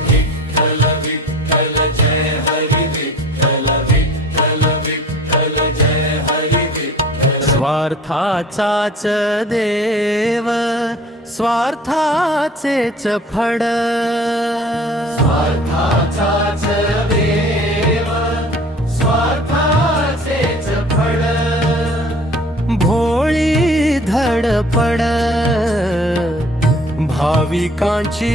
विठ्ठल विठ्ठल जय हरी विठ्ठल विठ्ठल विठ्ठल जय हरी विठ्ठल स्वार्थाचाच देव स्वार्थाचेच फळ स्वार्थाचाच देव स्वार्थाचेच फळ भोळी धडपड भाविकांची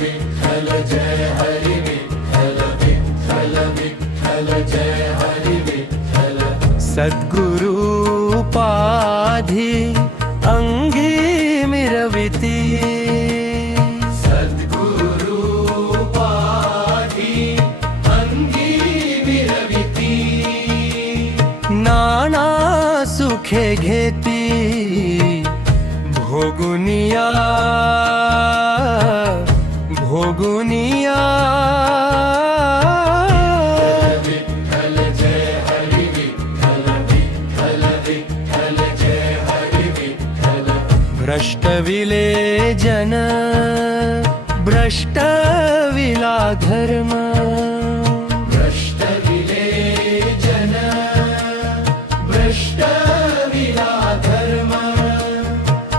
विठ्ठल जय हरी विठ्ठल विठ्ठल विठ्ठल जय हरी विठ्ठल सद्गुरु उपाधी अंगी मिरविती सद्गुरु उपाधी अंगी मिरविती नाना सुखे घेती भोगुनिया विठ्ठल जय हरी विठ्ठल विठ्ठल विठ्ठल जय हरी विठ्ठल भ्रष्टविले जन भ्रष्टविला धर्म भ्रष्टविले जन भ्रष्टविला धर्म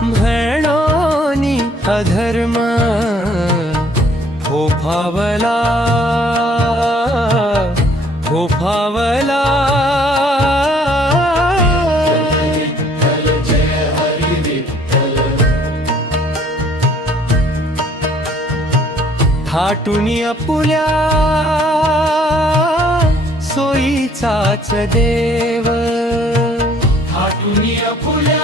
म्हणोनी अधर्म फोफावला विठ्ठल जय हरी विठ्ठल थाटुनी अपुल्या सोयीचाच देव थाटुनी अपुल्या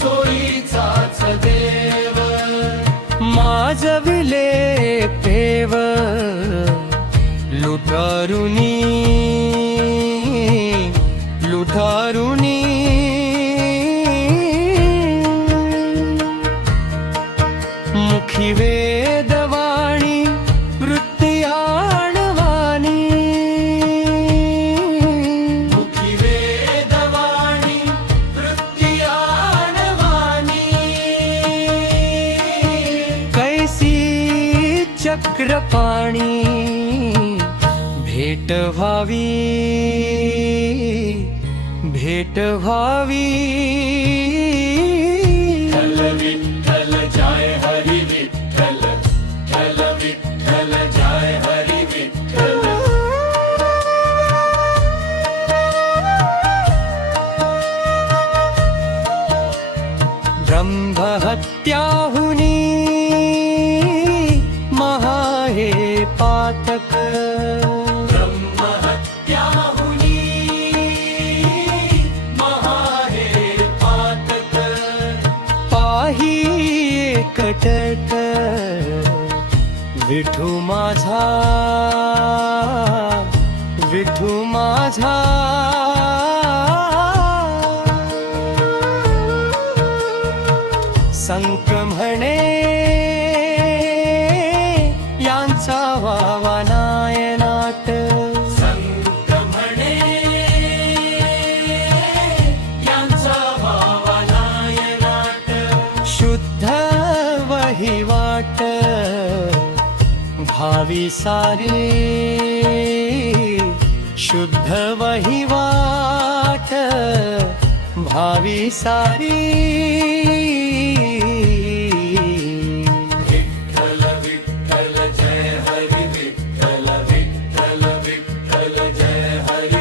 सोयीचाच देव माझविले पेव लुटारुनी मुखी वेदवाणी वृत्ती आणवानी मुखी वेदवाणी वृत्ती आणवानी कैसी चक्रपाणी भेट व्हावी विठ्ठल जय हरी विठ्ठल विठ्ठल विठ्ठल जय हरी विठ्ठल ब्रह्महत्याहुनी महा हे पातक ब्रह्महत्याहुनी महा हे पातक पाही एकटक विठू माझा संक म्हणे यांचा व्हावा नायनाट संक म्हणे यांचा व्हावा नायनाट शुद्ध वहिवाट भावी सारी शुद्ध वहिवाट भावी सारी विठ्ठल विठ्ठल जय हरी विठ्ठल विठ्ठल विठ्ठल जय हरी